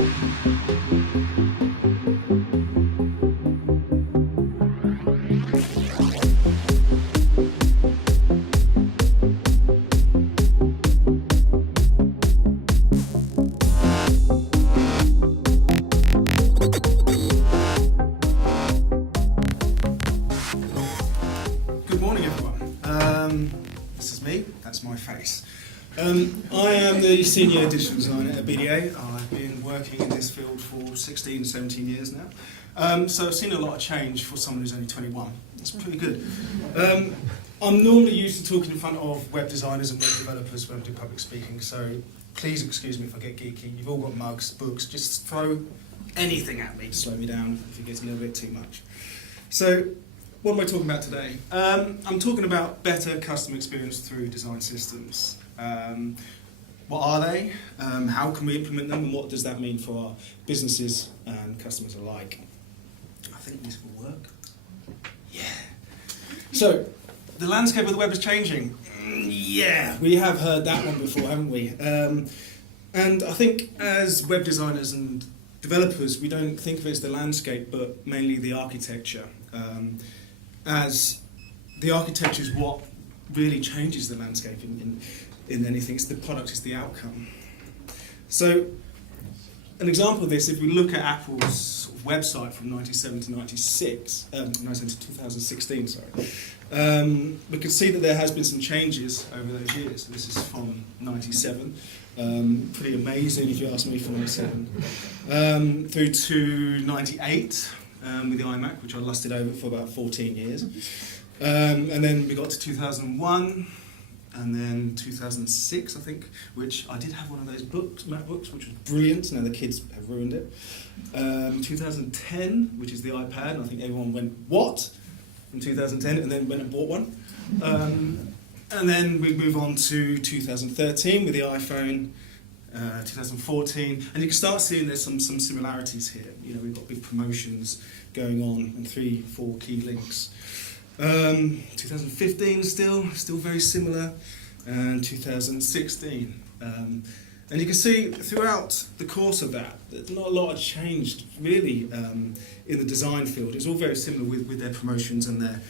Good morning, everyone. This is me, that's my face. I am the Senior Digital Designer at Bda. I've been working in this field for 16, 17 years now. So I've seen a lot of change for someone who's only 21. It's pretty good. I'm normally used to talking in front of web designers and web developers when I do public speaking, so please excuse me if I get geeky. You've all got mugs, books, just throw anything at me to slow me down if it gets a little bit too much. So, what am I talking about today? I'm talking about better customer experience through design systems. What are they? How can we implement them? And what does that mean for our businesses and customers alike? I think this will work. Yeah. So, the landscape of the web is changing. Yeah, we have heard that one before, haven't we? And I think as web designers and developers, we don't think of it as the landscape, but mainly the architecture. As the architecture is what really changes the landscape in anything. It's the product, it's the outcome. So, an example of this, if we look at Apple's sort of website from 1997 to 2016, we can see that there has been some changes over those years. This is from 97. Pretty amazing if you ask me, from 97. Through to 98. With the iMac, which I lusted over for about 14 years. And then we got to 2001, and then 2006, I think, which I did have one of those books, MacBooks, which was brilliant. Now the kids have ruined it. 2010, which is the iPad, and I think everyone went, what? In 2010, and then went and bought one. And then we move on to 2013 with the iPhone. 2014, and you can start seeing there's some similarities here. You know, we've got big promotions going on and 3-4 key links. 2015 still very similar, and 2016. And you can see throughout the course of that not a lot has changed really in the design field. It's all very similar with their promotions and their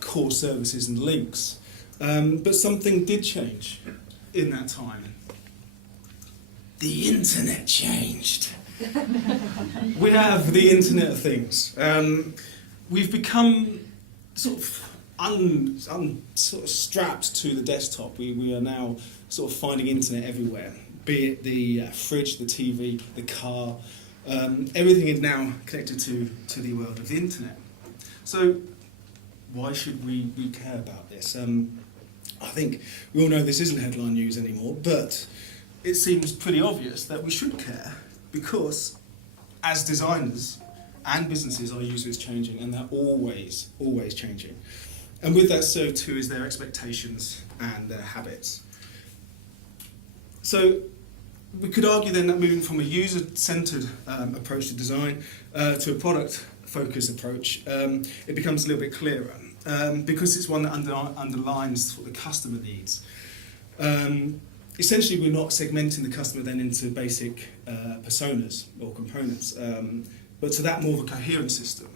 core services and links. But something did change in that time. The internet changed. We have the Internet of Things. We've become sort of strapped to the desktop. We are now sort of finding internet everywhere, be it the fridge, the TV, the car. Everything is now connected to the world of the internet. So why should we care about this? I think we all know this isn't headline news anymore, but it seems pretty obvious that we should care, because as designers and businesses, our user is changing, and they're always changing. And with that, so too is their expectations and their habits. So we could argue then that moving from a user-centered approach to design to a product-focused approach, it becomes a little bit clearer, because it's one that underlines what the customer needs. Essentially, we're not segmenting the customer then into basic personas or components, but to that more of a coherent system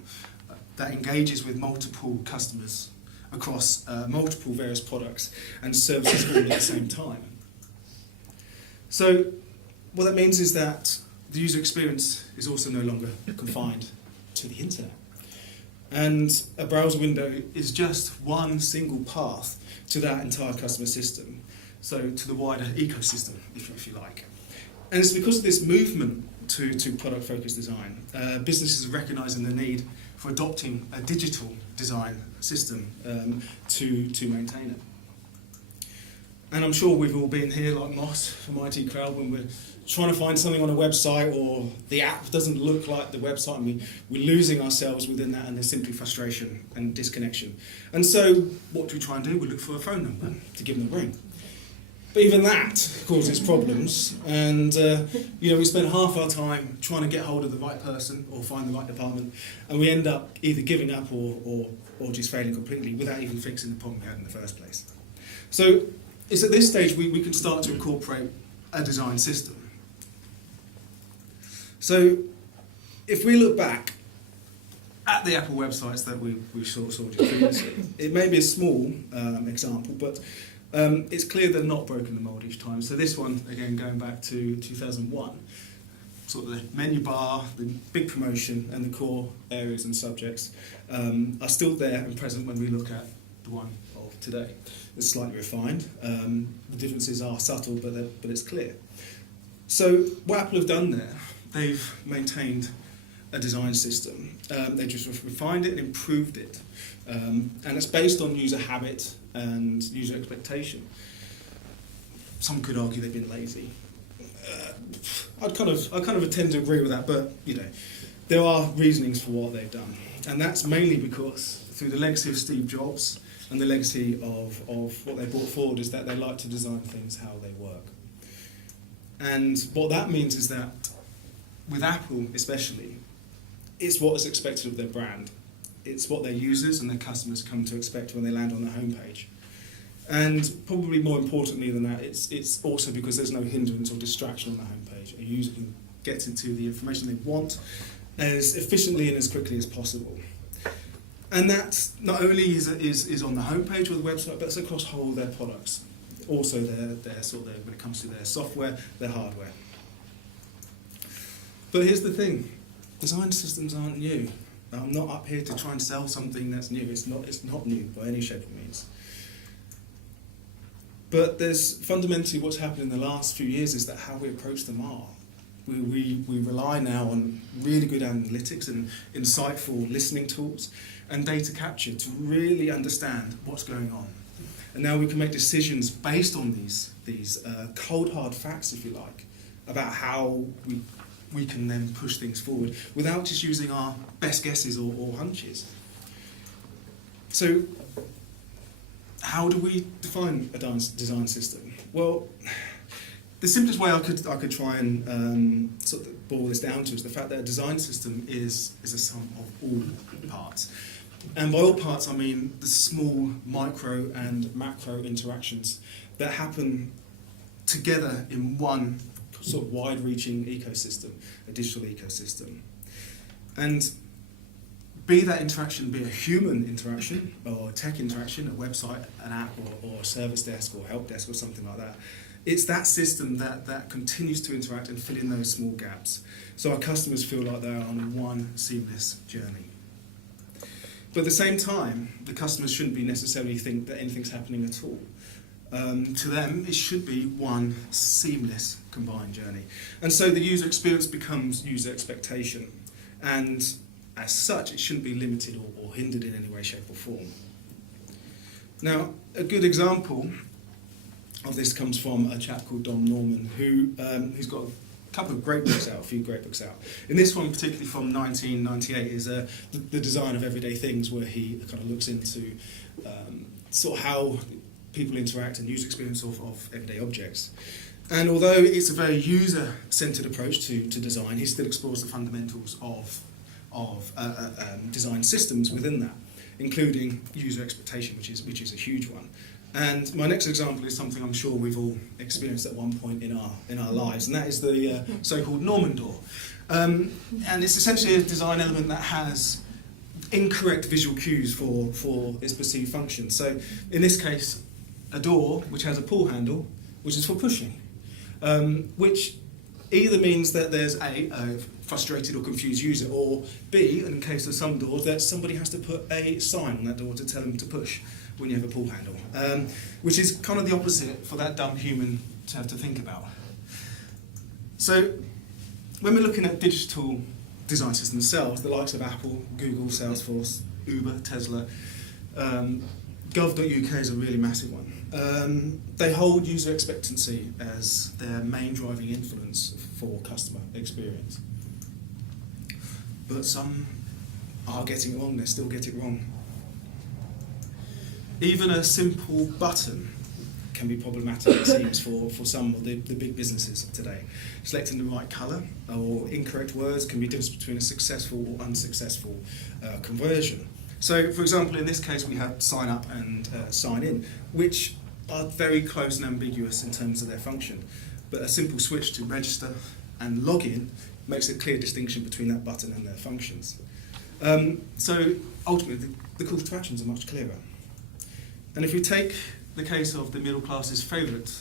that engages with multiple customers across multiple various products and services all at the same time. So what that means is that the user experience is also no longer confined to the internet. And a browser window is just one single path to that entire customer system. So to the wider ecosystem, if you like. And it's because of this movement to product-focused design, businesses are recognising the need for adopting a digital design system to maintain it. And I'm sure we've all been here, like Moss from IT Crowd, when we're trying to find something on a website, or the app doesn't look like the website, and we're losing ourselves within that, and there's simply frustration and disconnection. And so what do we try and do? We look for a phone number to give them a ring. But even that causes problems, and we spend half our time trying to get hold of the right person or find the right department, and we end up either giving up or just failing completely without even fixing the problem we had in the first place. So it's at this stage we can start to incorporate a design system. So if we look back at the Apple websites that we saw just previously, it may be a small example, but it's clear they're not broken the mould each time. So this one, again, going back to 2001, sort of the menu bar, the big promotion, and the core areas and subjects are still there and present when we look at the one of today. It's slightly refined. The differences are subtle, but it's clear. So what Apple have done there, they've maintained a design system. They just refined it and improved it. And it's based on user habit and user expectation. Some could argue they've been lazy. I kind of tend to agree with that, but there are reasonings for what they've done, and that's mainly because through the legacy of Steve Jobs and the legacy of what they brought forward is that they like to design things how they work. And what that means is that with Apple especially, it's what is expected of their brand. It's what their users and their customers come to expect when they land on their homepage. And probably more importantly than that, it's also because there's no hindrance or distraction on the homepage. A user can get into the information they want as efficiently and as quickly as possible. And that not only is on the homepage or the website, but it's across whole their products. Also their sort of when it comes to their software, their hardware. But here's the thing, design systems aren't new. I'm not up here to try and sell something that's new. It's not new by any shape or means. But there's fundamentally what's happened in the last few years is that how we approach them are. We rely now on really good analytics and insightful listening tools and data capture to really understand what's going on. And now we can make decisions based on these cold hard facts, if you like, about how we can then push things forward without just using our best guesses or hunches. So how do we define a design system? Well, the simplest way I could try and sort of boil this down to is the fact that a design system is a sum of all parts. And by all parts, I mean the small micro and macro interactions that happen together in one sort of wide-reaching ecosystem, a digital ecosystem. And be that interaction be a human interaction or a tech interaction, a website, an app, or a service desk or help desk or something like that, it's that system that continues to interact and fill in those small gaps. So our customers feel like they're on one seamless journey. But at the same time, the customers shouldn't be necessarily think that anything's happening at all. To them, it should be one seamless combined journey. And so the user experience becomes user expectation. And as such, it shouldn't be limited or hindered in any way, shape or form. Now, a good example of this comes from a chap called Don Norman, who's got a couple of great books out, a few great books out. In this one, particularly from 1998, is the design of everyday things, where he kind of looks into sort of how people interact and user experience of everyday objects. And although it's a very user-centered approach to design, he still explores the fundamentals of design systems within that, including user expectation, which is a huge one. And my next example is something I'm sure we've all experienced at one point in our lives, and that is the so-called Norman door. And it's essentially a design element that has incorrect visual cues for its perceived function. So in this case, a door which has a pull handle, which is for pushing, which either means that there's a frustrated or confused user, or B, in case of some doors, that somebody has to put a sign on that door to tell them to push when you have a pull handle, which is kind of the opposite for that dumb human to have to think about. So when we're looking at digital design systems themselves, the likes of Apple, Google, Salesforce, Uber, Tesla, gov.uk is a really massive one. They hold user expectancy as their main driving influence for customer experience. But some are getting it wrong, they still get it wrong. Even a simple button can be problematic, it seems, for some of the big businesses today. Selecting the right colour or incorrect words can be the difference between a successful or unsuccessful conversion. So, for example, in this case we have sign up and sign in, which are very close and ambiguous in terms of their function. But a simple switch to register and log in makes a clear distinction between that button and their functions. So ultimately, the call to actions are much clearer. And if we take the case of the middle class's favourite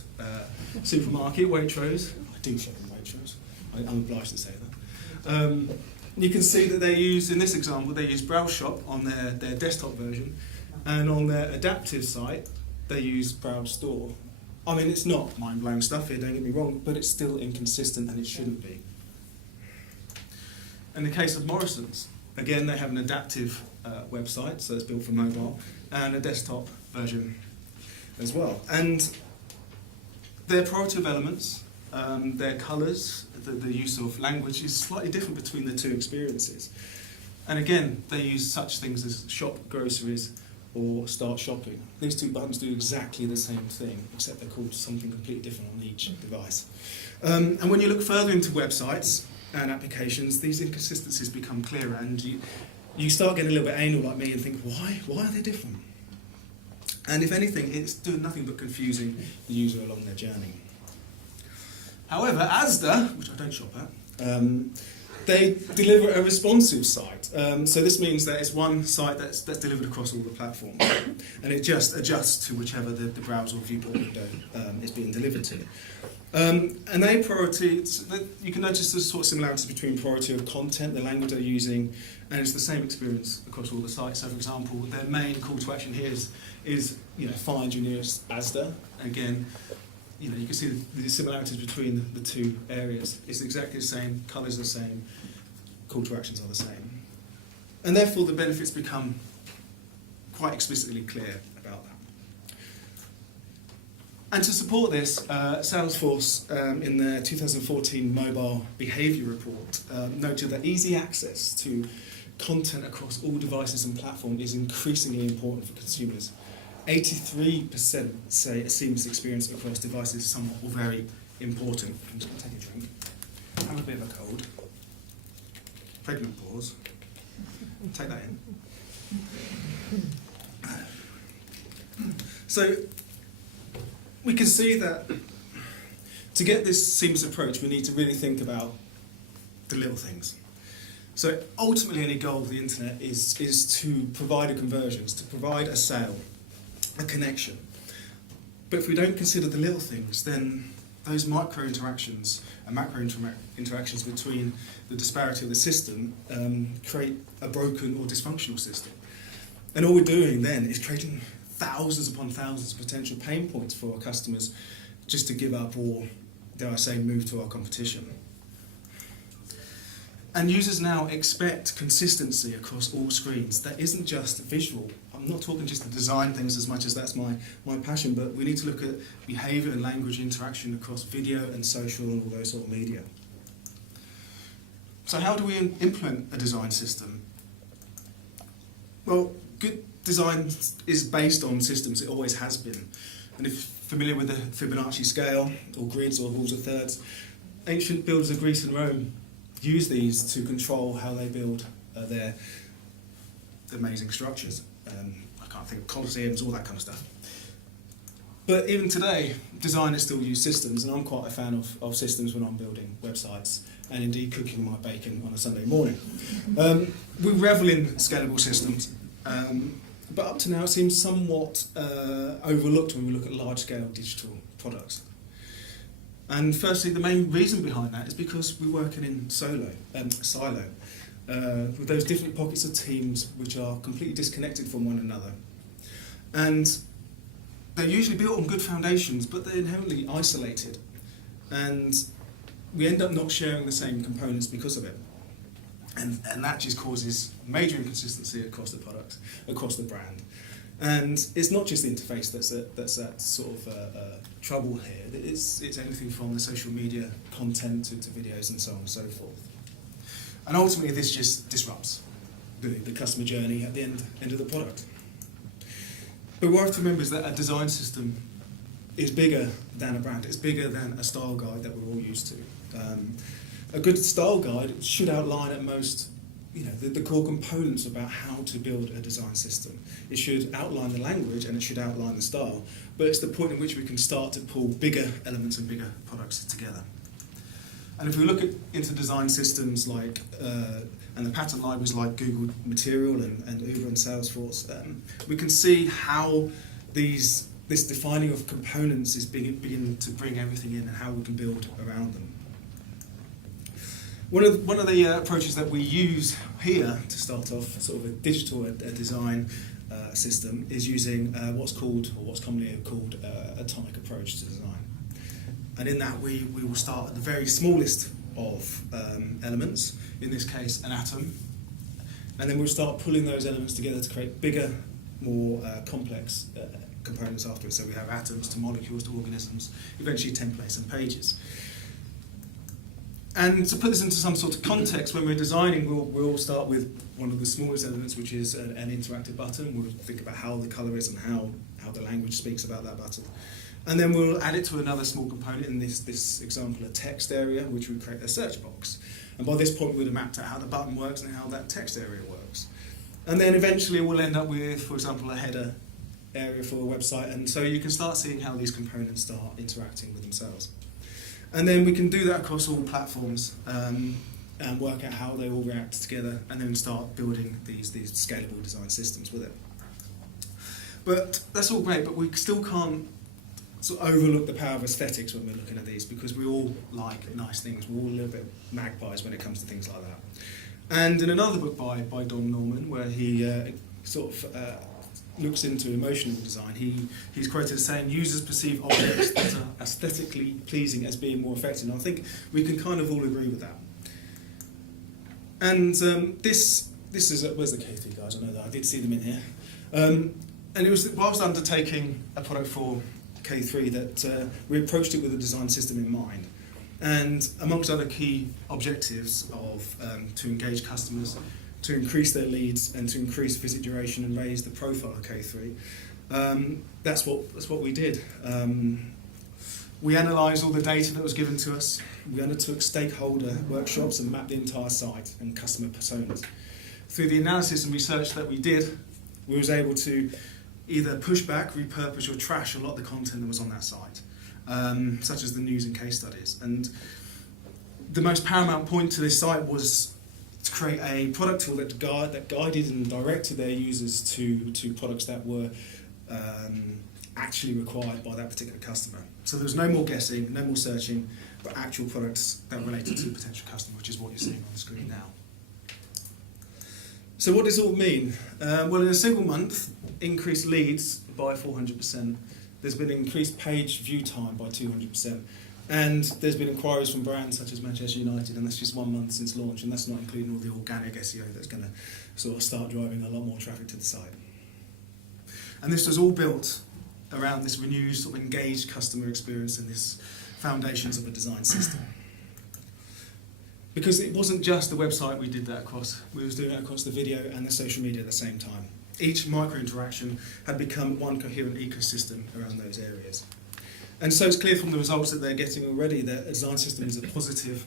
supermarket, Waitrose, I do shop in Waitrose, I'm obliged to say that. You can see that they use, in this example, they use Browse Shop on their desktop version, and on their adaptive site, they use Browse Store. I mean, it's not mind-blowing stuff here, don't get me wrong, but it's still inconsistent and it shouldn't be. In the case of Morrison's, again, they have an adaptive website, so it's built for mobile, and a desktop version as well. And their priority of elements, their colours, the use of language is slightly different between the two experiences. And again, they use such things as shop groceries or start shopping. These two buttons do exactly the same thing, except they're called something completely different on each device. And when you look further into websites and applications, these inconsistencies become clearer, and you start getting a little bit anal like me and think, why are they different? And if anything, it's doing nothing but confusing the user along their journey. However, Asda, which I don't shop at, they deliver a responsive site. So this means that it's one site that's delivered across all the platforms, and it just adjusts to whichever the browser or viewport window is being delivered to. And they priority, you can notice the sort of similarities between priority of content, the language they're using, and it's the same experience across all the sites. So for example, their main call to action here is find your nearest Asda. Again, you can see the similarities between the two areas. It's exactly the same, colours are the same, call to actions are the same. And therefore the benefits become quite explicitly clear about that. And to support this, Salesforce in their 2014 mobile behaviour report noted that easy access to content across all devices and platforms is increasingly important for consumers. 83% say a seamless experience across devices is somewhat or very important. I'm just going to take a drink. I have a bit of a cold. Pregnant pause. Take that in. So we can see that to get this seamless approach, we need to really think about the little things. So ultimately, any goal of the internet is to provide a conversion, to provide a sale, a connection. But if we don't consider the little things, then those micro interactions and macro interactions between the disparity of the system create a broken or dysfunctional system. And all we're doing then is creating thousands upon thousands of potential pain points for our customers just to give up or, dare I say, move to our competition. And users now expect consistency across all screens. That isn't just visual. I'm not talking just the design things as much as that's my passion, but we need to look at behaviour and language interaction across video and social and all those sort of media. So how do we implement a design system? Well, good design is based on systems. It always has been. And if you're familiar with the Fibonacci scale or grids or rules of thirds, ancient builders of Greece and Rome use these to control how they build their amazing structures. I can't think of colosseums, all that kind of stuff. But even today, designers still use systems, and I'm quite a fan of systems when I'm building websites, and indeed cooking my bacon on a Sunday morning. We revel in scalable systems, but up to now it seems somewhat overlooked when we look at large-scale digital products. And firstly, the main reason behind that is because we're working in silo, with those different pockets of teams which are completely disconnected from one another. And they're usually built on good foundations, but they're inherently isolated. And we end up not sharing the same components because of it. And that just causes major inconsistency across the product, across the brand. And it's not just the interface that's at sort of trouble here. It's anything from the social media content to videos and so on and so forth. And ultimately, this just disrupts the customer journey at the end of the product. But what we have to remember is that a design system is bigger than a brand. It's bigger than a style guide that we're all used to. A good style guide should outline at most the core components about how to build a design system. It should outline the language and it should outline the style, but it's the point at which we can start to pull bigger elements and bigger products together. And if we look into design systems like and the pattern libraries like Google Material and Uber and Salesforce, we can see how this defining of components is beginning to bring everything in and how we can build around them. One of the approaches that we use here to start off sort of a digital design system is using what's commonly called atomic approach to design. And in that we will start at the very smallest of elements, in this case an atom, and then we'll start pulling those elements together to create bigger, more complex components afterwards. So we have atoms to molecules to organisms, eventually templates and pages. And to put this into some sort of context, when we're designing, we'll start with one of the smallest elements, which is an interactive button. We'll think about how the colour is and how the language speaks about that button. And then we'll add it to another small component, in this example, a text area, which would create a search box. And by this point, we would have mapped out how the button works and how that text area works. And then eventually we'll end up with, for example, a header area for a website. And so you can start seeing how these components start interacting with themselves. And then we can do that across all platforms and work out how they all react together, and then start building these scalable design systems with it. But that's all great, but we still can't sort of overlook the power of aesthetics when we're looking at these, because we all like nice things. We're all a little bit magpies when it comes to things like that. And in another book by Don Norman, where he looks into emotional design, he's quoted as saying, users perceive objects that are aesthetically pleasing as being more effective. And I think we can kind of all agree with that. And this is, where's the K3 guys? I know that, I did see them in here. And it was whilst undertaking a product for K3 that we approached it with a design system in mind. And amongst other key objectives of to engage customers, to increase their leads and to increase visit duration and raise the profile of K3, that's what we did. We analysed all the data that was given to us. We undertook stakeholder workshops and mapped the entire site and customer personas. Through the analysis and research that we did, we was able to either push back, repurpose, or trash a lot of the content that was on that site, such as the news and case studies. And the most paramount point to this site was to create a product tool that guided and directed their users to products that were actually required by that particular customer. So there was no more guessing, no more searching, but actual products that related to a potential customer, which is what you're seeing on the screen now. So what does it all mean? Well, in a single month, increased leads by 400%. There's been increased page view time by 200%. And there's been inquiries from brands such as Manchester United, and that's just 1 month since launch, and that's not including all the organic SEO that's going to sort of start driving a lot more traffic to the site. And this was all built around this renewed, sort of engaged customer experience and this foundations of a design system. Because it wasn't just the website we did that across, we was doing it across the video and the social media at the same time. Each micro-interaction had become one coherent ecosystem around those areas. And so it's clear from the results that they're getting already that a design system is a positive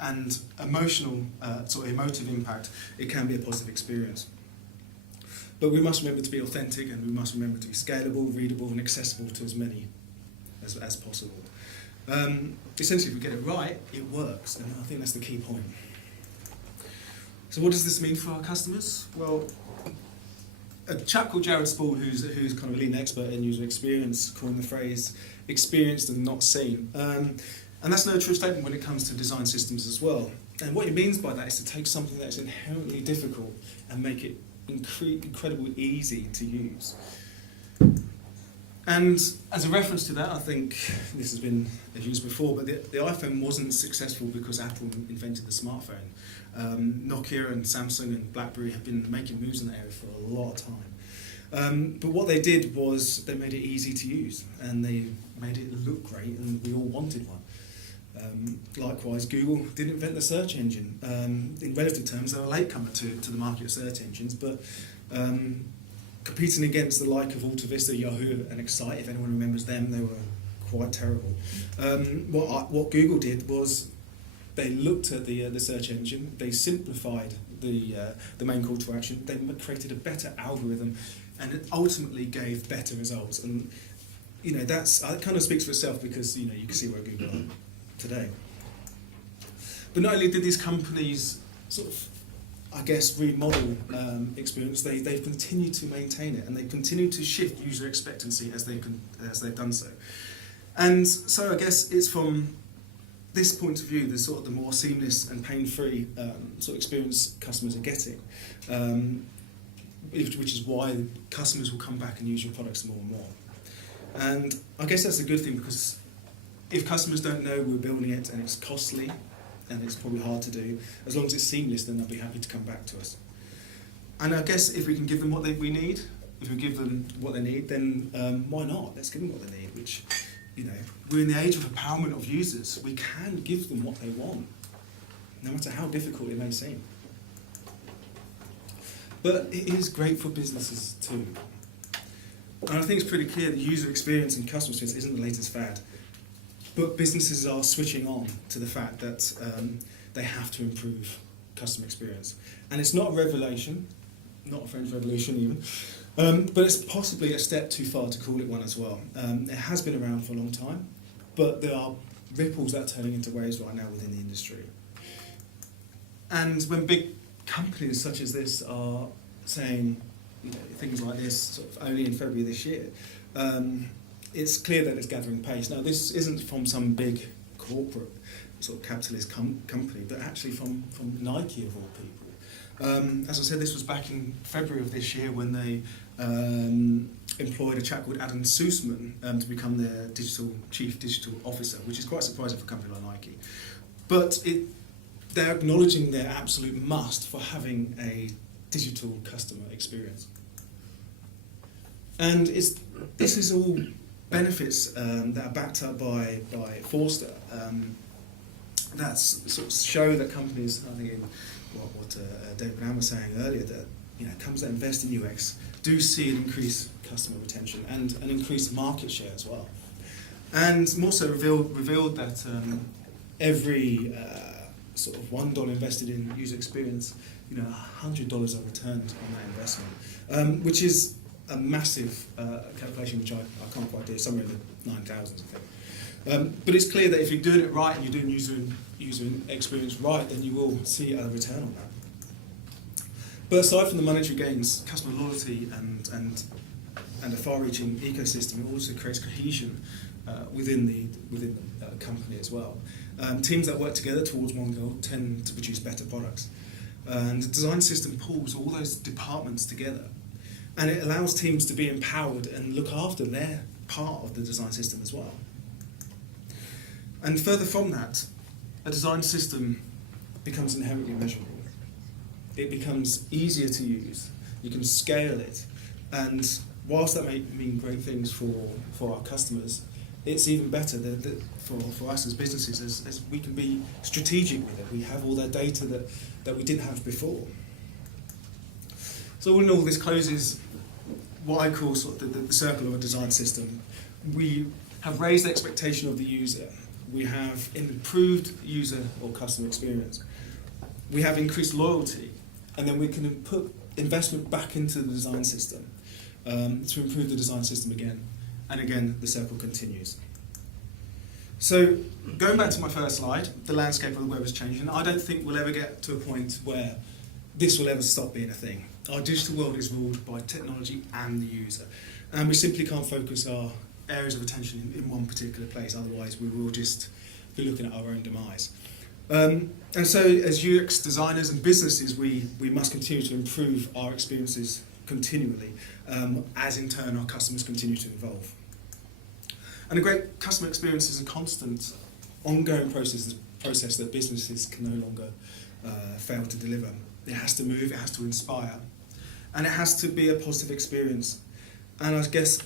and emotional, sort of emotive impact. It can be a positive experience. But we must remember to be authentic, and we must remember to be scalable, readable, and accessible to as many as possible. Essentially, if we get it right, it works, and I think that's the key point. So what does this mean for our customers? Well, a chap called Jared Spall, who's kind of a leading expert in user experience, coined the phrase experienced and not seen. And that's no true statement when it comes to design systems as well. And what he means by that is to take something that is inherently difficult and make it incredibly easy to use. And as a reference to that, I think this has been used before, but the iPhone wasn't successful because Apple invented the smartphone. Nokia and Samsung and BlackBerry have been making moves in that area for a lot of time. But what they did was they made it easy to use, and they made it look great, and we all wanted one. Likewise, Google didn't invent the search engine. In relative terms, they're a latecomer to the market of search engines, but competing against the like of AltaVista, Yahoo and Excite, if anyone remembers them, they were quite terrible. What Google did was they looked at the search engine, they simplified the main call to action, they created a better algorithm, and it ultimately gave better results. And that kind of speaks for itself, because you can see where Google are today. But not only did these companies sort of, I guess, remodel experience, they've continued to maintain it, and they continue to shift user expectancy as they've done so. And so I guess it's from this point of view, the sort of the more seamless and pain-free sort of experience customers are getting, which is why customers will come back and use your products more and more. And I guess that's a good thing, because if customers don't know we're building it and it's costly and it's probably hard to do, as long as it's seamless, then they'll be happy to come back to us. And I guess if we can give them what we need, if we give them what they need, then why not? Let's give them what they need, which, you know, we're in the age of empowerment of users. We can give them what they want, no matter how difficult it may seem. But it is great for businesses too. And I think it's pretty clear that user experience and customer experience isn't the latest fad. But businesses are switching on to the fact that they have to improve customer experience. And it's not a revelation, not a French Revolution even, but it's possibly a step too far to call it one as well. It has been around for a long time, but there are ripples that are turning into waves right now within the industry. And when big companies such as this are saying, you know, things like this sort of only in February this year, it's clear that it's gathering pace. Now, this isn't from some big corporate sort of capitalist company, but actually from Nike of all people. As I said, this was back in February of this year when they employed a chap called Adam Sussman to become their chief digital officer, which is quite surprising for a company like Nike. But they're acknowledging their absolute must for having a digital customer experience. And this is all benefits that are backed up by Forrester that sort of show that companies, I think in what David Brown was saying earlier, that, you know, companies that invest in UX do see an increased customer retention and an increased market share as well. And more so revealed that every sort of $1 invested in user experience, you know, $100 are returned on that investment, which is a massive calculation which I can't quite do, somewhere in the 9,000s, I think. But it's clear that if you're doing it right and you're doing user experience right, then you will see a return on that. But aside from the monetary gains, customer loyalty and a far-reaching ecosystem, it also creates cohesion within the company as well. Teams that work together towards one goal tend to produce better products. And the design system pulls all those departments together, and it allows teams to be empowered and look after their part of the design system as well. And further from that, a design system becomes inherently measurable. It becomes easier to use, you can scale it, and whilst that may mean great things for our customers, it's even better for us as businesses, as we can be strategic with it. We have all that data that we didn't have before. So all in all, this closes what I call sort of the circle of a design system. We have raised the expectation of the user. We have improved user or customer experience. We have increased loyalty, and then we can put investment back into the design system to improve the design system again. And again, the circle continues. So, going back to my first slide, the landscape of the web is changing. I don't think we'll ever get to a point where this will ever stop being a thing. Our digital world is ruled by technology and the user. And we simply can't focus our areas of attention in one particular place, otherwise we will just be looking at our own demise. And so, as UX designers and businesses, we must continue to improve our experiences continually, as in turn our customers continue to evolve. And a great customer experience is a constant, ongoing process that businesses can no longer fail to deliver. It has to move, it has to inspire, and it has to be a positive experience. And I guess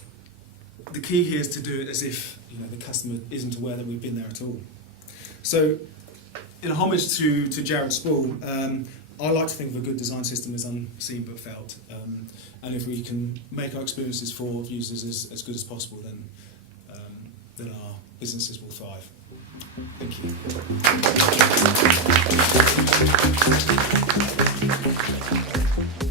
the key here is to do it as if, you know, the customer isn't aware that we've been there at all. So, in homage to Jared Spall, I like to think of a good design system as unseen but felt. And if we can make our experiences for users as good as possible, then our businesses will thrive. Thank you.